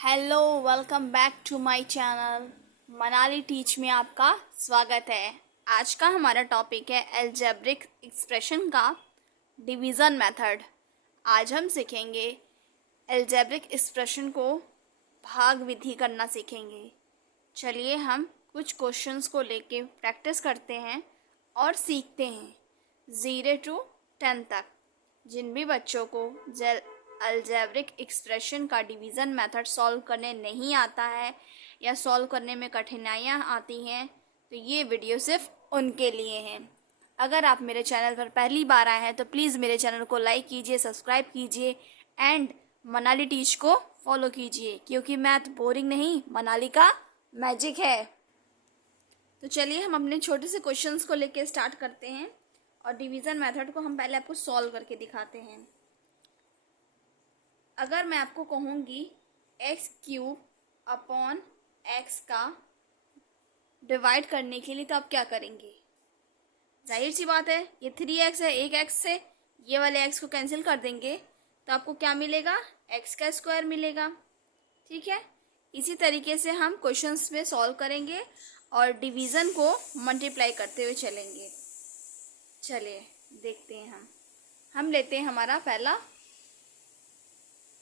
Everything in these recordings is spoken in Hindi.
Hello, welcome back to my channel Manali teach में आपका स्वागत है। आज का हमारा टॉपिक है अलजेब्रिक एक्सप्रेशन का डिवीज़न मेथड। आज हम सीखेंगे अलजेब्रिक एक्सप्रेशन को भाग विधि करना सीखेंगे। चलिए हम कुछ क्वेश्चंस को लेके प्रैक्टिस करते हैं और सीखते हैं 0 to 10 तक। जिन भी बच्चों को अलजेब्रिक एक्सप्रेशन का डिवीज़न मेथड सॉल्व करने नहीं आता है या सॉल्व करने में कठिनाइयाँ आती हैं तो ये वीडियो सिर्फ उनके लिए है। अगर आप मेरे चैनल पर पहली बार आए हैं तो प्लीज़ मेरे चैनल को लाइक कीजिए, सब्सक्राइब कीजिए एंड मनाली टीच को फॉलो कीजिए, क्योंकि मैथ बोरिंग नहीं, मनाली का मैजिक है। तो चलिए हम अपने छोटे से क्वेश्चंस को लेके स्टार्ट करते हैं और डिवीज़न मेथड को हम पहले आपको सॉल्व करके दिखाते हैं। अगर मैं आपको कहूँगी x³ अपॉन x का डिवाइड करने के लिए तो आप क्या करेंगे? जाहिर सी बात है, ये 3x है, एक x से ये वाले x को कैंसिल कर देंगे तो आपको क्या मिलेगा? x का स्क्वायर मिलेगा। ठीक है, इसी तरीके से हम क्वेश्चंस में सॉल्व करेंगे और डिवीज़न को मल्टीप्लाई करते हुए चलेंगे। चलिए देखते हैं। हम लेते हैं हमारा पहला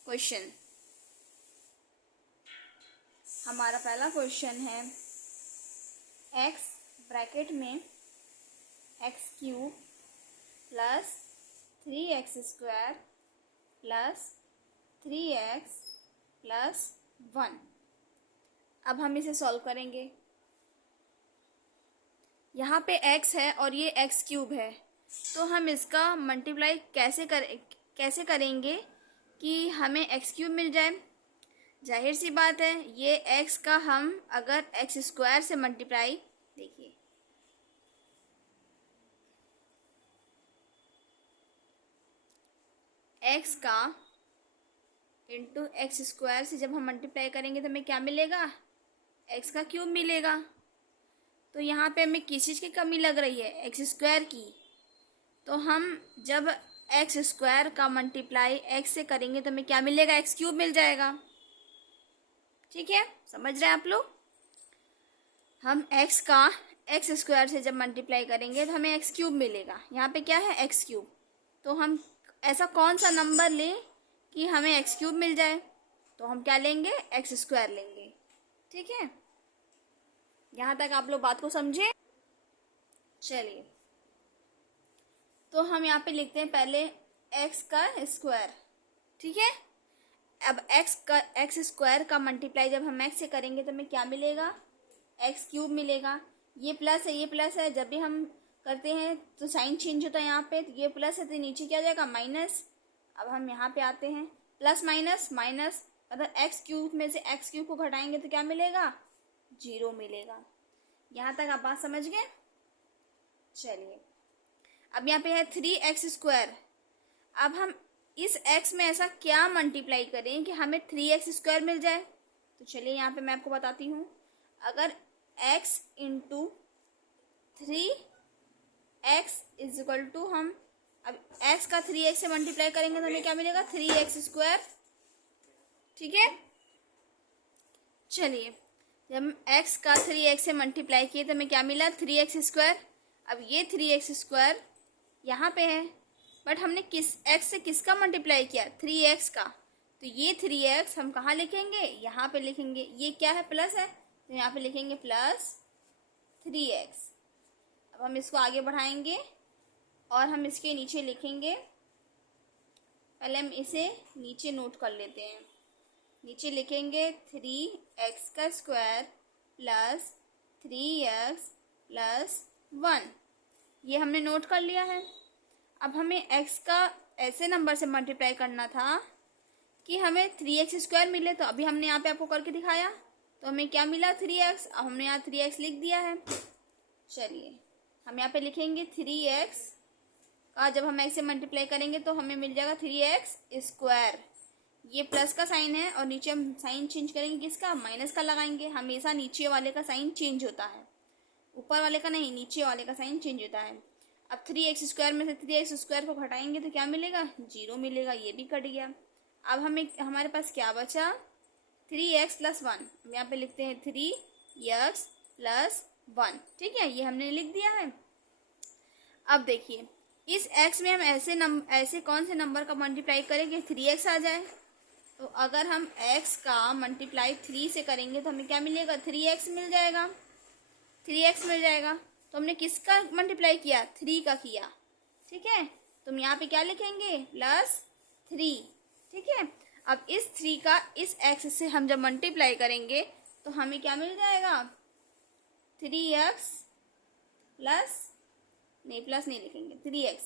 क्वेश्चन। हमारा पहला क्वेश्चन है x ब्रैकेट में x³ plus 3x² plus 3x plus 1। अब हम इसे सॉल्व करेंगे। यहाँ पे x है और ये x³ है, तो हम इसका मल्टीप्लाई कैसे करेंगे कि हमें x³ मिल जाए? जाहिर सी बात है, ये x का हम अगर x² से मल्टीप्लाई, देखिए x का इंटू x² से जब हम मल्टीप्लाई करेंगे तो हमें क्या मिलेगा? x का क्यूब मिलेगा। तो यहाँ पे हमें किस चीज़ की कमी लग रही है? x² की। तो हम जब x² का मल्टीप्लाई x से करेंगे तो हमें क्या मिलेगा? x³ मिल जाएगा। ठीक है, समझ रहे हैं आप लोग? हम x का x² से जब मल्टीप्लाई करेंगे तो हमें x³ मिलेगा। यहाँ पे क्या है? x³। तो हम ऐसा कौन सा नंबर लें कि हमें x³ मिल जाए? तो हम क्या लेंगे? x² लेंगे। ठीक है, यहाँ तक आप लोग बात को समझे? चलिए, तो हम यहाँ पे लिखते हैं पहले x का स्क्वायर। ठीक है, अब x² का मल्टीप्लाई जब हम x से करेंगे तो हमें क्या मिलेगा? x³ मिलेगा। ये प्लस है, ये प्लस है, जब भी हम करते हैं तो साइन चेंज होता है। यहाँ पे तो ये प्लस है तो नीचे क्या जाएगा? माइनस। अब हम यहाँ पे आते हैं, प्लस माइनस माइनस, मतलब x³ में से x³ को घटाएंगे तो क्या मिलेगा? 0 मिलेगा। यहाँ तक आप बात समझ गए? चलिए, अब यहाँ पे है 3x²। अब हम इस x में ऐसा क्या मल्टीप्लाई करें कि हमें 3x² मिल जाए? तो चलिए यहाँ पे मैं आपको बताती हूँ। अगर x into 3x is equal to, हम अब x का 3x से मल्टीप्लाई करेंगे तो हमें क्या मिलेगा? 3x²। ठीक है, चलिए जब हम x का 3x से मल्टीप्लाई किए तो हमें क्या मिला? 3x²। अब ये 3x² यहाँ पे है, बट हमने किस x से किसका मल्टीप्लाई किया? 3x का। तो ये 3x हम कहाँ लिखेंगे? यहाँ पे लिखेंगे। ये क्या है? प्लस है, तो यहाँ पे लिखेंगे प्लस 3x। अब हम इसको आगे बढ़ाएंगे और हम इसके नीचे लिखेंगे। पहले हम इसे नीचे नोट कर लेते हैं। नीचे लिखेंगे 3x का स्क्वायर प्लस 3x प्लस 1। ये हमने नोट कर लिया है। अब हमें x का ऐसे नंबर से मल्टीप्लाई करना था कि हमें 3x² मिले, तो अभी हमने यहाँ पे आपको करके दिखाया तो हमें क्या मिला? 3x। अब हमने यहाँ 3x लिख दिया है। चलिए हम यहाँ पे लिखेंगे 3x का जब हम x से मल्टीप्लाई करेंगे तो हमें मिल जाएगा 3x²। ये प्लस का साइन है और नीचे हम साइन चेंज करेंगे, किसका? माइनस का लगाएंगे। हमेशा नीचे वाले का साइन चेंज होता है, ऊपर वाले का नहीं, नीचे वाले का साइन चेंज होता है। अब 3x² में से 3x² को घटाएंगे तो क्या मिलेगा? 0 मिलेगा। ये भी कट गया। अब हमें हमारे पास क्या बचा? 3x+1, हम यहाँ पे लिखते हैं 3x+1, ठीक है, ये हमने लिख दिया है। अब देखिए इस x में हम ऐसे कौन से नंबर का मल्टीप्लाई करें कि 3x आ जाए। तो अगर हम x का मल्टीप्लाई 3 से करेंगे तो हमें क्या मिलेगा, 3x मिल जाएगा, 3x मिल जाएगा। तो हमने किसका मल्टीप्लाई किया, 3 का किया, ठीक है। तो हम यहाँ पे क्या लिखेंगे, +3, ठीक है। अब इस 3 का इस x से हम जब मल्टीप्लाई करेंगे तो हमें क्या मिल जाएगा, 3x प्लस नहीं लिखेंगे, 3x।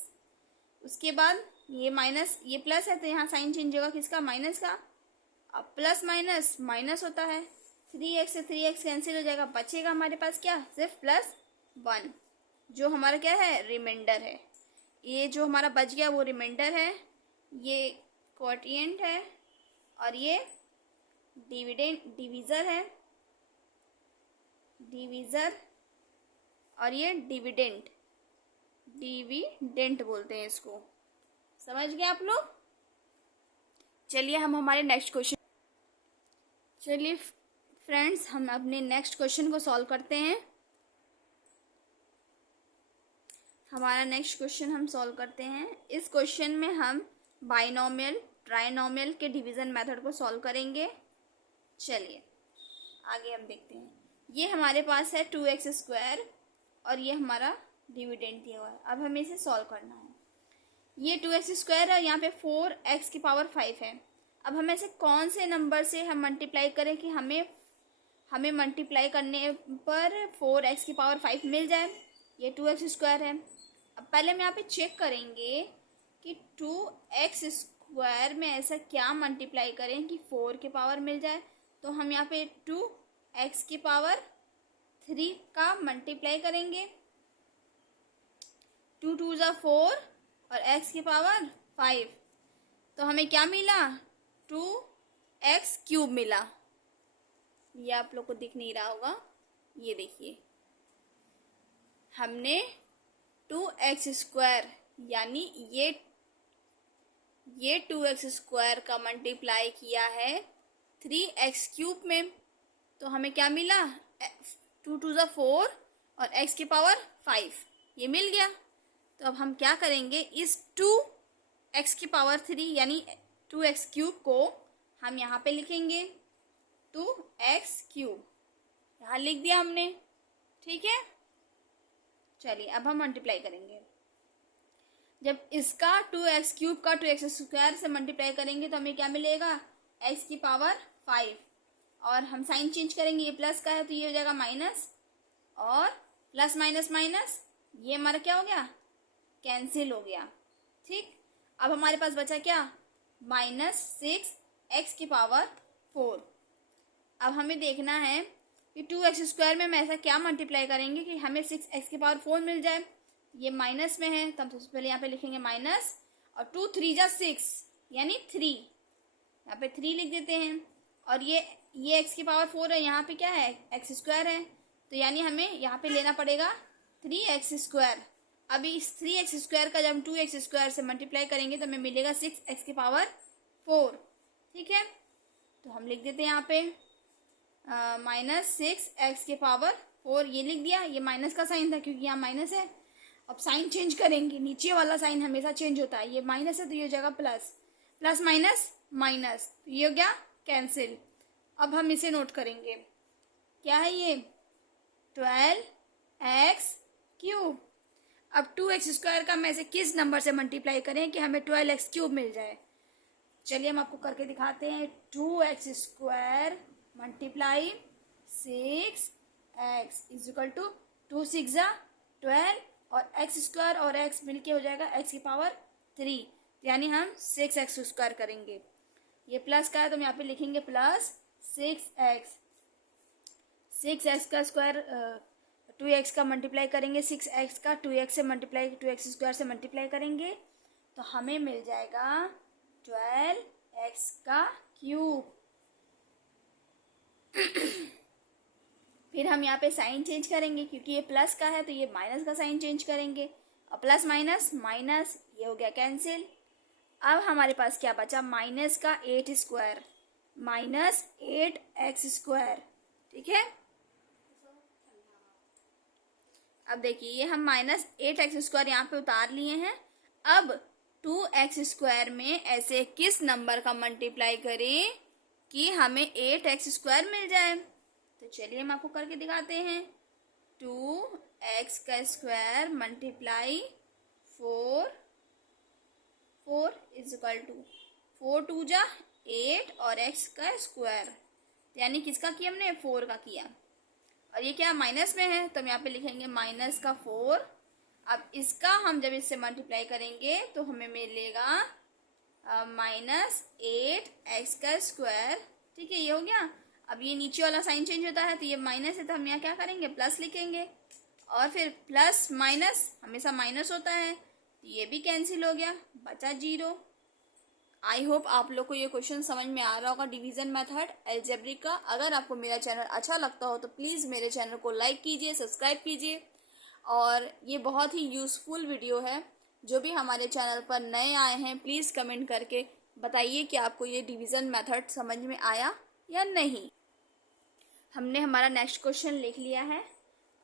उसके बाद ये माइनस, ये प्लस है तो यहाँ साइन चेंज होगा किसका, माइनस का। अब प्लस माइनस माइनस होता है, 3x से 3x कैंसिल हो जाएगा, बचेगा हमारे पास क्या, सिर्फ +1, जो हमारा क्या है, रिमाइंडर है। ये जो हमारा बच गया वो रिमाइंडर है, ये क्वोटिएंट है, और ये डिवीज़र है, डिवीज़र, और ये डिविडेंट बोलते हैं इसको। समझ गए आप लोग। चलिए हम हमारे नेक्स्ट क्वेश्चन, चलिए फ्रेंड्स हम अपने नेक्स्ट क्वेश्चन को सॉल्व करते हैं। हमारा नेक्स्ट क्वेश्चन हम सॉल्व करते हैं। इस क्वेश्चन में हम बाइनोमियल ट्राइनोमियल के डिवीज़न मेथड को सॉल्व करेंगे। चलिए आगे हम देखते हैं। ये हमारे पास है 2x² और ये हमारा डिविडेंड दिया हुआ है। अब हमें इसे सॉल्व करना है। ये 2x² है, यहाँ पे 4x⁵ है। अब हम ऐसे कौन से नंबर से हम मल्टीप्लाई करें कि हमें मल्टीप्लाई करने पर 4x⁵ मिल जाए। ये 2x² है। अब पहले हम यहाँ पे चेक करेंगे कि 2x² में ऐसा क्या मल्टीप्लाई करें कि 4 की पावर मिल जाए। तो हम यहाँ पे 2x⁵ का मल्टीप्लाई करेंगे, 2 2 ज़ा 4 और x⁵ तो हमें क्या मिला, 2x³ मिला। ये आप लोग को दिख नहीं रहा होगा, ये देखिए हमने 2x² यानी ये 2x² का मल्टीप्लाई किया है 3x³ में। तो हमें क्या मिला, 2 2 ज़ा 4 और x⁵ ये मिल गया। तो अब हम क्या करेंगे, इस 2x⁵ यानी 2x³ को हम यहाँ पे लिखेंगे 2x³, यहाँ लिख दिया हमने, ठीक है। चलिए अब हम मल्टीप्लाई करेंगे। जब इसका 2x³ का 2x² से मल्टीप्लाई करेंगे तो हमें क्या मिलेगा, x⁵, और हम साइन चेंज करेंगे, ये प्लस का है तो ये हो जाएगा माइनस, और प्लस माइनस माइनस ये हमारा क्या हो गया, कैंसिल हो गया, ठीक। अब हमारे पास बचा क्या, -6x⁴। अब हमें देखना है कि 2x² में हम ऐसा क्या मल्टीप्लाई करेंगे कि हमें 6x⁴ मिल जाए। ये माइनस में है तो हम सबसे पहले यहाँ पे लिखेंगे माइनस, और 2 3 ज़ा 6 यानी 3, यहाँ पे 3 लिख देते हैं। और ये x⁴ है, यहाँ पे क्या है, x² है, तो यानी हमें यहाँ पे लेना पड़ेगा 3x²। अभी इस 3x² का जब हम 2x² से मल्टीप्लाई करेंगे तो हमें मिलेगा 6x⁴, ठीक है। तो हम लिख देते हैं यहाँ पे -6x⁴, ये लिख दिया। ये माइनस का साइन था क्योंकि यहाँ माइनस है। अब साइन चेंज करेंगे, नीचे वाला साइन हमेशा चेंज होता है। ये माइनस है तो ये हो जाएगा प्लस, प्लस माइनस माइनस, तो ये हो गया कैंसिल। अब हम इसे नोट करेंगे, क्या है ये, 12x³ अब 2x² का हम ऐसे किस नंबर से मल्टीप्लाई करें कि हमें 12x³ मिल जाए। चलिए हम आपको करके दिखाते हैं। 2x² multiply 6x equal to 2 6 ज़ा 12 और x² और x मिलके हो जाएगा x⁵, यानी हम 6x² करेंगे। ये प्लस का है तो हम यहाँ पे लिखेंगे प्लस 6x। 6x का स्क्वायर 2x का मल्टीप्लाई करेंगे, 6x का 2x से मल्टीप्लाई 2x² से मल्टीप्लाई करेंगे तो हमें मिल जाएगा 12x³। फिर हम यहाँ पे साइन चेंज करेंगे क्योंकि ये प्लस का है तो ये माइनस का साइन चेंज करेंगे, और प्लस माइनस माइनस, ये हो गया कैंसिल। अब हमारे पास क्या बचा, माइनस का 8²। Minus 8x²। ठीक है, अब देखिए ये हम माइनस 8x² यहाँ पे उतार लिए हैं। अब 2x² में ऐसे किस नंबर का मल्टीप्लाई करें कि हमें 8x² मिल जाए। तो चलिए हम आपको करके दिखाते हैं। 2x² multiply 4 is equal to 4 2 जा 8 और x², यानी किसका किया हमने, 4 का किया। और ये क्या माइनस में है तो हम यहाँ पे लिखेंगे माइनस का 4। अब इसका हम जब इससे मल्टीप्लाई करेंगे तो हमें मिलेगा माइनस 8x²। ठीक है, ये हो गया। अब ये नीचे वाला साइन चेंज होता है तो ये माइनस है तो हम यहाँ क्या करेंगे, प्लस लिखेंगे। और फिर प्लस माइनस हमेशा माइनस होता है तो ये भी कैंसिल हो गया, बचा 0। आई होप आप लोग को ये क्वेश्चन समझ में आ रहा होगा, डिवीज़न मेथड अलजेब्रिक का। अगर आपको मेरा चैनल अच्छा लगता हो तो प्लीज़ मेरे चैनल को लाइक कीजिए, सब्सक्राइब कीजिए। और ये बहुत ही यूज़फुल वीडियो है। जो भी हमारे चैनल पर नए आए हैं प्लीज़ कमेंट करके बताइए कि आपको ये डिवीज़न मेथड समझ में आया या नहीं। हमने हमारा नेक्स्ट क्वेश्चन लिख लिया है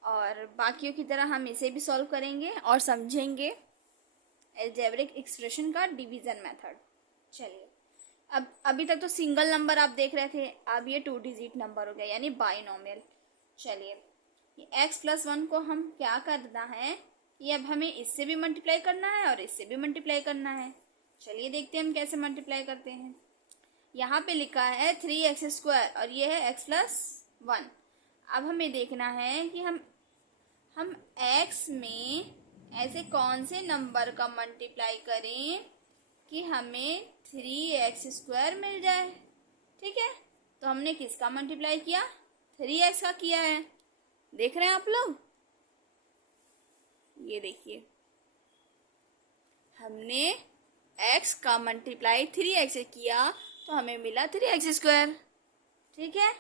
और बाकियों की तरह हम इसे भी सॉल्व करेंगे और समझेंगे अलजेब्रिक एक्सप्रेशन का डिवीज़न मेथड। चलिए, अब अभी तक तो सिंगल नंबर आप देख रहे थे, अब ये 2 डिजिट नंबर हो गया यानी बाइनोमियल। चलिए, ये x+1 को हम क्या करना है, ये अब हमें इससे भी मल्टीप्लाई करना है और इससे भी मल्टीप्लाई करना है। चलिए देखते हैं हम कैसे मल्टीप्लाई करते हैं। यहाँ पे लिखा है 3x² और ये है x+1। अब हमें देखना है कि हम x में ऐसे कौन से नंबर का मल्टीप्लाई करें कि हमें 3x² मिल जाए। ठीक है, तो हमने किसका मल्टीप्लाई किया, 3x का किया है। देख रहे हैं आप लोग, ये देखिए हमने x का मल्टीप्लाई 3x से किया तो हमें मिला 3x²। ठीक है,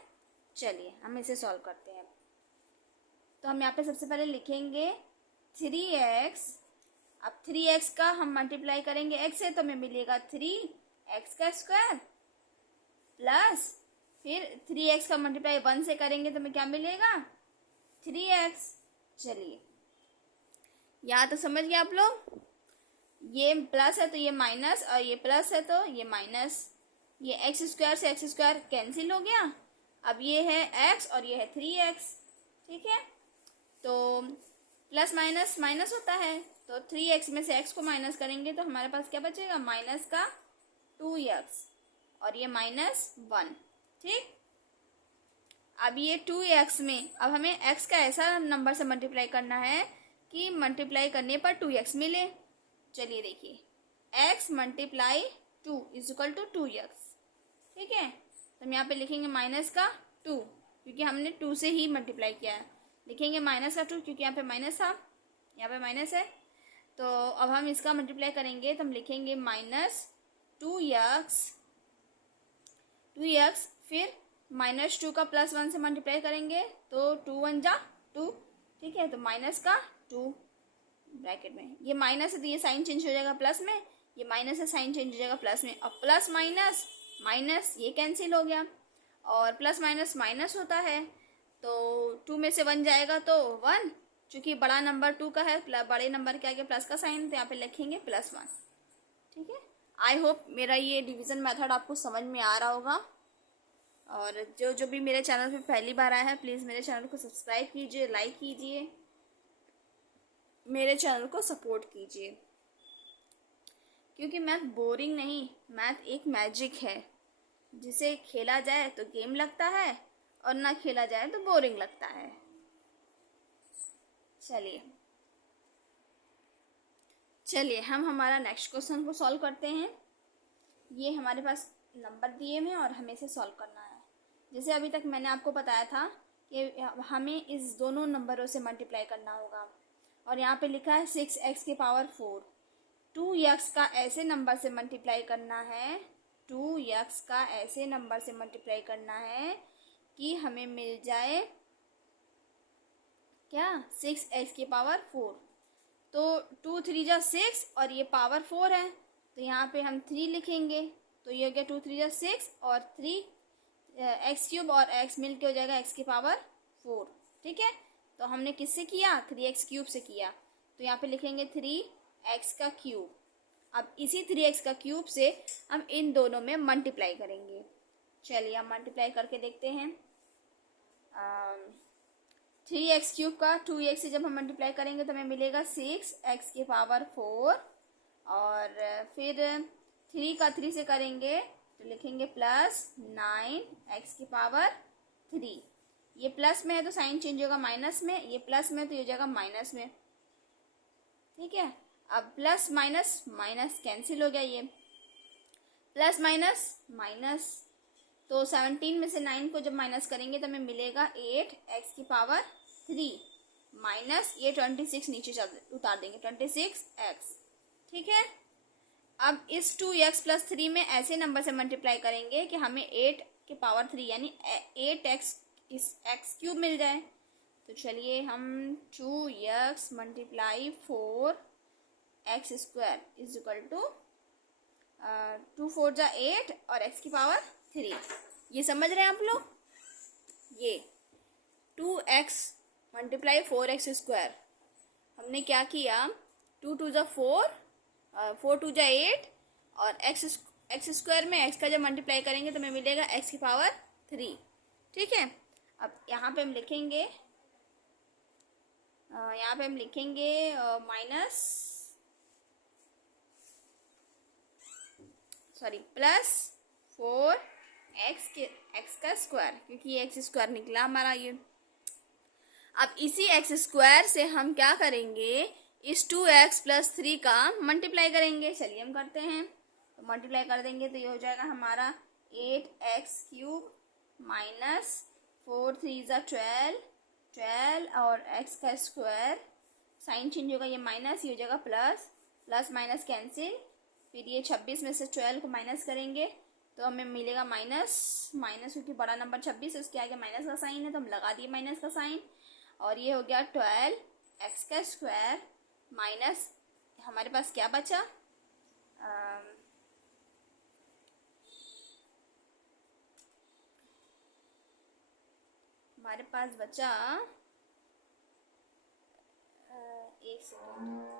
चलिए हम इसे सॉल्व करते हैं। तो हम यहाँ पे सबसे पहले लिखेंगे 3x। अब 3x का हम मल्टीप्लाई करेंगे x से तो हमें मिलेगा 3x² प्लस फिर 3x का मल्टीप्लाई 1 से करेंगे तो हमें क्या मिलेगा, 3x। चलिए, यहाँ तो समझ गए आप लोग। ये प्लस है तो ये माइनस और ये प्लस है तो ये माइनस। ये x² से x² कैंसिल हो गया। अब ये है x और ये है 3x। ठीक है, तो प्लस माइनस माइनस होता है तो 3x में से x को माइनस करेंगे तो हमारे पास क्या बचेगा, माइनस का 2x और ये -1। ठीक, अब ये 2x में अब हमें x का ऐसा नंबर से मल्टीप्लाई करना है कि मल्टीप्लाई करने पर 2x मिले। चलिए देखिए, x multiply 2 is equal to 2x। ठीक है, तो हम यहाँ पे लिखेंगे माइनस का 2 क्योंकि हमने 2 से ही मल्टीप्लाई किया है। लिखेंगे माइनस का 2 क्योंकि यहाँ पे माइनस था, यहाँ पे माइनस है। तो अब हम इसका मल्टीप्लाई करेंगे तो हम लिखेंगे -2x फिर -2 का +1 से मल्टीप्लाई करेंगे तो 2 1 जा 2। ठीक है, तो माइनस का 2 ब्रैकेट में, ये माइनस है तो ये साइन चेंज हो जाएगा प्लस में, ये माइनस है साइन चेंज हो जाएगा प्लस में। अब प्लस माइनस माइनस ये कैंसिल हो गया और प्लस माइनस माइनस होता है तो 2 में से 1 जाएगा तो 1। चूँकि बड़ा नंबर 2 का है, बड़े नंबर के आगे प्लस का साइन तो यहाँ पे लिखेंगे +1। ठीक है, आई होप मेरा ये डिवीज़न मेथड आपको समझ में आ रहा होगा। और जो भी मेरे चैनल पे पहली बार आया है प्लीज़ मेरे चैनल को सब्सक्राइब कीजिए, लाइक कीजिए, मेरे चैनल को सपोर्ट कीजिए। क्योंकि मैथ बोरिंग नहीं, मैथ एक मैजिक है जिसे खेला जाए तो गेम लगता है और ना खेला जाए तो बोरिंग लगता है। चलिए हम हमारा नेक्स्ट क्वेश्चन को सॉल्व करते हैं। ये हमारे पास नंबर दिए हैं और हमें इसे सॉल्व करना है। जैसे अभी तक मैंने आपको बताया था कि हमें इस दोनों नंबरों से मल्टीप्लाई करना होगा और यहाँ पे लिखा है 6x⁴। 2x का ऐसे नंबर से मल्टीप्लाई करना है, 2x का ऐसे नंबर से मल्टीप्लाई करना है कि हमें मिल जाए क्या, 6x⁴। तो 2 3 जा 6 और ये पावर 4 है तो यहाँ पे हम 3 लिखेंगे तो ये हो गया 2 3 जा 6 और 3 एक्स क्यूब और एक्स मिल के हो जाएगा एक्स की पावर 4। ठीक है, तो हमने किससे किया, 3x क्यूब से किया, तो यहाँ पे लिखेंगे 3x का क्यूब। अब इसी 3x का क्यूब से हम इन दोनों में मल्टीप्लाई करेंगे। चलिए हम मल्टीप्लाई करके देखते हैं। 3x क्यूब का 2x से जब हम मल्टीप्लाई करेंगे तो हमें मिलेगा 6x की पावर 4, और फिर 3 का 3 से करेंगे तो लिखेंगे प्लस 9x की पावर 3। ये प्लस में है तो साइन चेंज होगा माइनस में, ये प्लस में तो ये हो जाएगा माइनस में। ठीक है, अब प्लस माइनस माइनस कैंसिल हो गया, ये प्लस माइनस माइनस, तो 17 में से 9 को जब माइनस करेंगे तो हमें मिलेगा 8x की पावर 3 माइनस ये 26 नीचे उतार देंगे 26x। ठीक है, अब इस 2x प्लस 3 में ऐसे नंबर से मल्टीप्लाई करेंगे कि हमें 8 के पावर 3 यानी 8x इस x क्यूब मिल जाए। तो चलिए हम 2x multiply 4x square is equal to 2 4 जा 8 और x की पावर 3, ये समझ रहे हैं आप लोग। ये 2x मल्टीप्लाई 4x स्क्वायर हमने क्या किया, 2 2 जा 4, 4 2 जा 8 और एक्स स्क्वायर में x का जब मल्टीप्लाई करेंगे तो हमें मिलेगा x की पावर 3। ठीक है, अब यहाँ पे हम लिखेंगे माइनस प्लस 4x का स्क्वायर, क्योंकि ये एक्स स्क्वायर निकला हमारा ये। अब इसी एक्स स्क्वायर से हम क्या करेंगे, इस 2x प्लस 3 का मल्टीप्लाई करेंगे। चलिए हम करते हैं, तो मल्टीप्लाई कर देंगे तो ये हो जाएगा हमारा 8x क्यूब माइनस 4 3 जा 12 और x का स्क्वायर, साइन चेंज होगा, ये माइनस, ये हो जाएगा प्लस, प्लस माइनस कैंसिल, फिर ये 26 में से 12 को माइनस करेंगे तो हमें मिलेगा माइनस, क्योंकि बड़ा नंबर 26 है उसके आगे माइनस का साइन है तो हम लगा दिए माइनस का साइन, और ये हो गया 12x का स्क्वायर माइनस हमारे पास क्या बचा, हमारे पास बचा एक सेकेंड,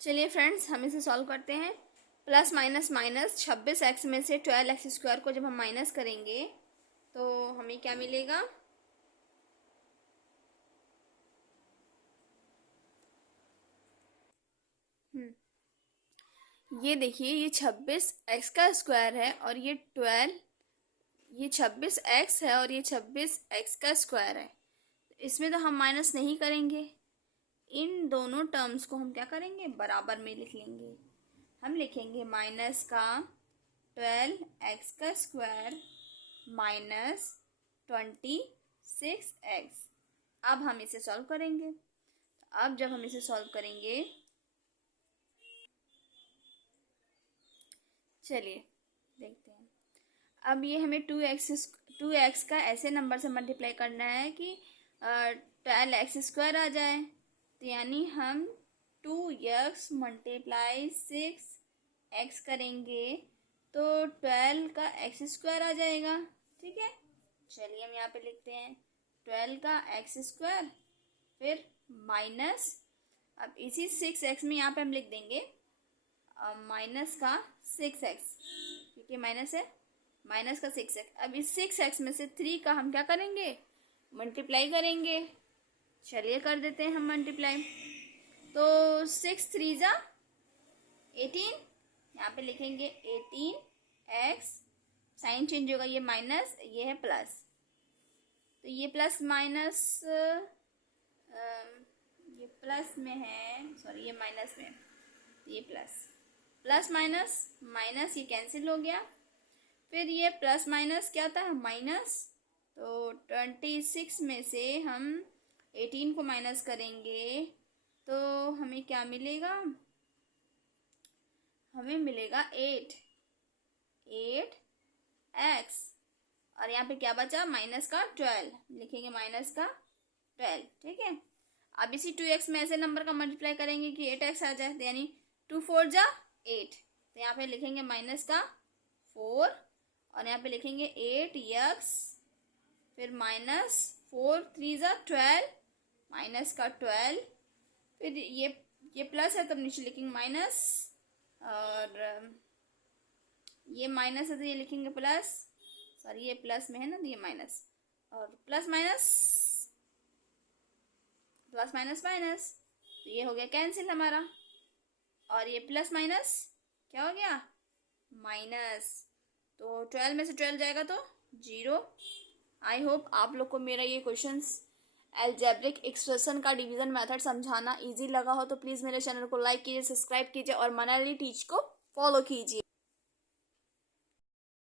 चलिए फ्रेंड्स हम इसे सॉल्व करते हैं। प्लस माइनस माइनस 26x में से 12x स्क्वायर को जब हम माइनस करेंगे तो हमें क्या मिलेगा, ये देखिए ये 26x का स्क्वायर है और ये 26x है और ये 26x का स्क्वायर है। इसमें तो हम माइनस नहीं करेंगे, इन दोनों टर्म्स को हम क्या करेंगे, बराबर में लिख लेंगे। हम लिखेंगे माइनस का 12x का स्क्वायर माइनस 26x। अब हम इसे सॉल्व करेंगे, अब जब हम इसे सॉल्व करेंगे, चलिए देखते हैं। अब ये हमें 2x का ऐसे नंबर से मल्टीप्लाई करना है कि 12x स्क्वायर आ जाए, तो यानी हम 2x मल्टीप्लाई 6x करेंगे तो 12 का x स्क्वायर आ जाएगा। ठीक है, चलिए हम यहाँ पे लिखते हैं 12 का x स्क्वायर, फिर माइनस, अब इसी 6x में यहाँ पे हम लिख देंगे माइनस का 6x, क्योंकि माइनस है, माइनस का 6x। अब इस 6x में से 3 का हम क्या करेंगे, मल्टीप्लाई करेंगे। चलिए कर देते हैं हम मल्टीप्लाई, तो 6 3 जा 18, यहाँ पे लिखेंगे 18x, साइन चेंज होगा, ये माइनस ये है प्लस, तो ये प्लस माइनस, ये प्लस में है, सॉरी ये माइनस में, ये प्लस माइनस माइनस ये कैंसिल हो गया, फिर ये प्लस माइनस क्या था, माइनस, तो 26 में से हम 18 को माइनस करेंगे तो हमें क्या मिलेगा, हमें मिलेगा 8x, और यहाँ पे क्या बचा, माइनस का 12, लिखेंगे माइनस का 12। ठीक है, अब इसी 2x में ऐसे नंबर का मल्टीप्लाई करेंगे कि 8x आ जाए, यानी 2 4 जा 8। तो यहाँ पे लिखेंगे माइनस का 4 और यहाँ पे लिखेंगे 8x, फिर माइनस 4 3 जा 12, माइनस का 12, फिर ये प्लस है तब नीचे लिखेंगे माइनस, और ये माइनस है तो ये लिखेंगे प्लस, सॉरी ये प्लस में है ना तो ये माइनस, और plus minus plus minus minus, तो ये हो गया कैंसिल हमारा, और ये प्लस माइनस क्या हो गया माइनस। तो 12 में से 12 जाएगा तो 0। आई होप आप लोग को मेरा ये क्वेश्चंस अलजेब्रिक एक्सप्रेशन का डिवीजन मेथड समझाना इजी लगा हो, तो प्लीज़ मेरे चैनल को लाइक कीजिए, सब्सक्राइब कीजिए और मनाली टीच को फॉलो कीजिए।